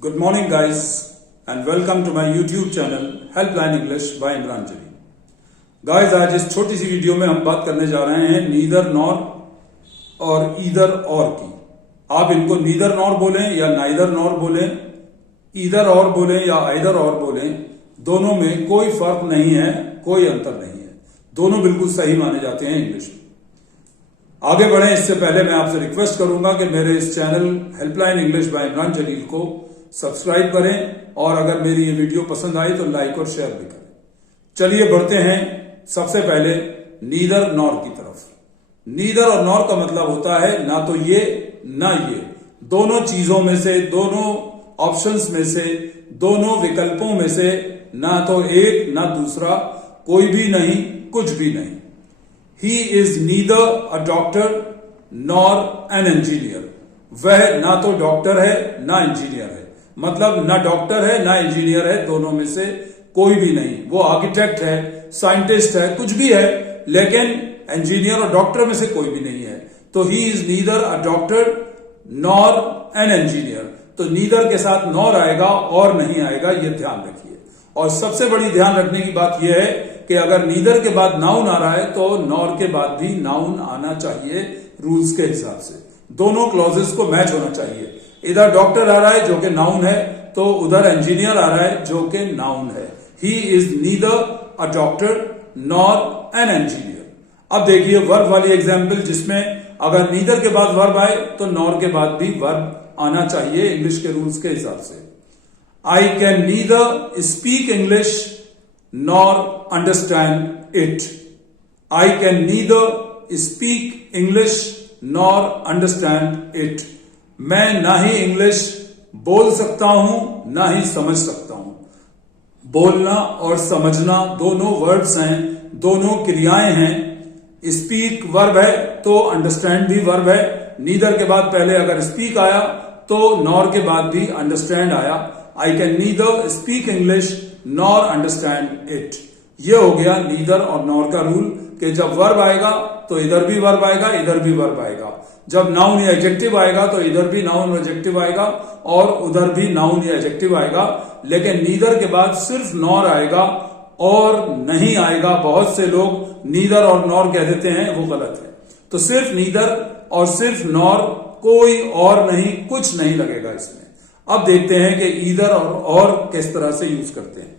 Good morning guys and welcome to my YouTube channel Helpline English by Imran जली। Guys आज इस छोटी सी video में हम बात करने जा रहे हैं नीदर नॉर और ईदर और की। आप इनको नीदर नॉर बोलें या नाइदर नॉर बोलें, ईदर और बोलें या आइदर और बोलें, दोनों में कोई फर्क नहीं है, कोई अंतर नहीं है, दोनों बिल्कुल सही माने जाते हैं इंग्लिश में। आगे बढ़ें इससे पहले मैं आपसे रिक्वेस्ट करूंगा कि मेरे इस channel helpline English by Imran Jaleel को सब्सक्राइब करें और अगर मेरी ये वीडियो पसंद आई तो लाइक और शेयर भी करें। चलिए बढ़ते हैं सबसे पहले नीदर नॉर की तरफ। नीदर और नॉर का मतलब होता है ना तो ये ना ये, दोनों चीजों में से, दोनों ऑप्शंस में से, दोनों विकल्पों में से ना तो एक ना दूसरा, कोई भी नहीं, कुछ भी नहीं। He is neither a doctor nor an engineer। वह ना तो डॉक्टर है ना इंजीनियर है, मतलब ना डॉक्टर है ना इंजीनियर है, दोनों में से कोई भी नहीं। वो आर्किटेक्ट है, साइंटिस्ट है, कुछ भी है, लेकिन इंजीनियर और डॉक्टर में से कोई भी नहीं है। तो he is neither a doctor nor an engineer. तो नीदर के साथ नॉर आएगा और नहीं आएगा, ये ध्यान रखिए। और सबसे बड़ी ध्यान रखने की बात यह है कि अगर नीदर के बाद नाउन आ रहा है तो नॉर के बाद भी नाउन आना चाहिए रूल्स के हिसाब से। दोनों क्लॉजेस को मैच होना चाहिए। इधर डॉक्टर आ रहा है जो कि नाउन है, तो उधर इंजीनियर आ रहा है जो कि नाउन है। He is neither a doctor nor an engineer. अब देखिए वर्ब वाली एग्जाम्पल, जिसमें अगर नीदर के बाद वर्ब आए तो नॉर के बाद भी वर्ब आना चाहिए इंग्लिश के रूल्स के हिसाब से। I can neither speak English nor understand it। I can neither speak English nor understand it। मैं ना ही इंग्लिश बोल सकता हूं ना ही समझ सकता हूं। बोलना और समझना दोनों वर्ब्स हैं, दोनों क्रियाएं हैं। स्पीक वर्ब है तो अंडरस्टैंड भी वर्ब है। नीदर के बाद पहले अगर स्पीक आया तो नॉर के बाद भी अंडरस्टैंड आया। I can neither speak English nor understand it. ये हो गया नीदर और नॉर का रूल कि जब वर्ब आएगा तो इधर भी वर्ब आएगा, इधर भी वर्ब आएगा। जब नाउन या एडजेक्टिव आएगा तो इधर भी नाउन या एडजेक्टिव आएगा और उधर भी नाउन या एडजेक्टिव आएगा। लेकिन नीदर के बाद सिर्फ नॉर आएगा और नहीं आएगा। बहुत से लोग नीदर और नॉर कह देते हैं, वो गलत है। तो सिर्फ नीदर और सिर्फ नॉर, कोई और नहीं, कुछ नहीं लगेगा इसमें। अब देखते हैं कि ईदर और किस तरह से यूज करते हैं।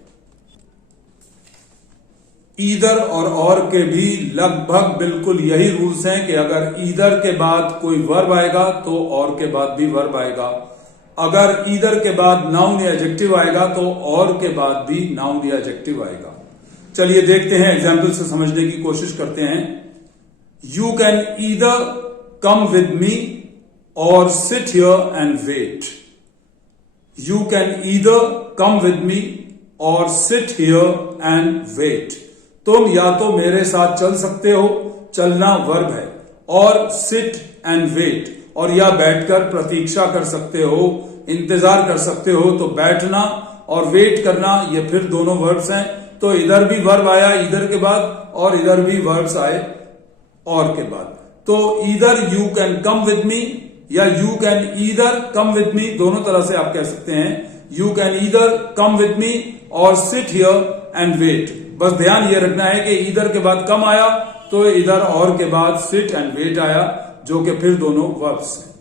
ईदर और के भी लगभग बिल्कुल यही रूल्स हैं कि अगर ईदर के बाद कोई वर्ब आएगा तो और के बाद भी वर्ब आएगा। अगर ईदर के बाद नाउन या एडजेक्टिव आएगा तो और के बाद भी नाउन या एडजेक्टिव आएगा। चलिए देखते हैं, एग्जाम्पल से समझने की कोशिश करते हैं। You can either come with me और sit here and wait. You can either come with me or sit here and wait। तुम या तो मेरे साथ चल सकते हो, चलना वर्ब है, और sit and wait, और या बैठकर प्रतीक्षा कर सकते हो, इंतजार कर सकते हो। तो बैठना और वेट करना ये फिर दोनों वर्ब्स हैं। तो इधर भी वर्ब आया इधर के बाद और इधर भी वर्ब्स आए और के बाद। तो इधर you can come with me या you can either come with me, दोनों तरह से आप कह सकते हैं। You can either come with me और सिट हियर एंड वेट। बस ध्यान ये रखना है कि ईदर के बाद कम आया तो इधर और के बाद सिट एंड वेट आया, जो कि फिर दोनों वर्ब्स हैं।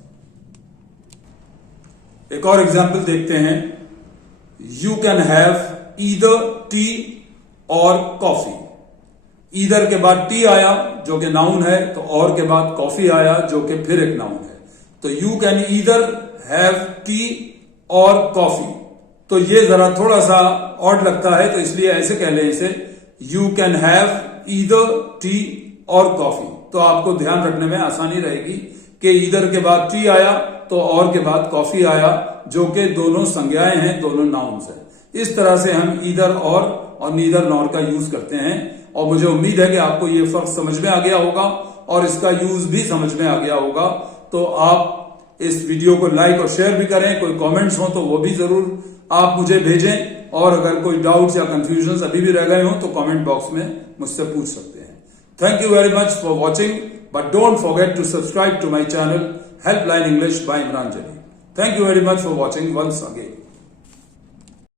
एक और एग्जाम्पल देखते हैं। You can have either T और कॉफी। ईदर के बाद टी आया जो कि नाउन है, तो और के बाद कॉफी आया जो कि फिर एक नाउन है। तो you can either have T और कॉफी। तो ये जरा थोड़ा सा ऑड लगता है, तो इसलिए ऐसे कह लें इसे, you can have either T और कॉफी। तो आपको ध्यान रखने में आसानी रहेगी कि ईदर के बाद टी आया तो और के बाद कॉफी आया, जो कि दोनों संज्ञाएं हैं, दोनों नाउन्स हैं। इस तरह से हम ईदर और नीदर नॉर का यूज करते हैं। और मुझे उम्मीद है कि आपको ये फर्क समझ में आ गया होगा और इसका यूज भी समझ में आ गया होगा। तो आप इस वीडियो को लाइक और शेयर भी करें। कोई कमेंट्स हो तो वो भी जरूर आप मुझे भेजें, और अगर कोई डाउट्स या कंफ्यूजन्स अभी भी रह गए हो तो कमेंट बॉक्स में मुझसे पूछ सकते हैं। Thank you very much for watching, but don't forget to subscribe to my channel Helpline English by Imran Jali। Thank you very much for watching once again.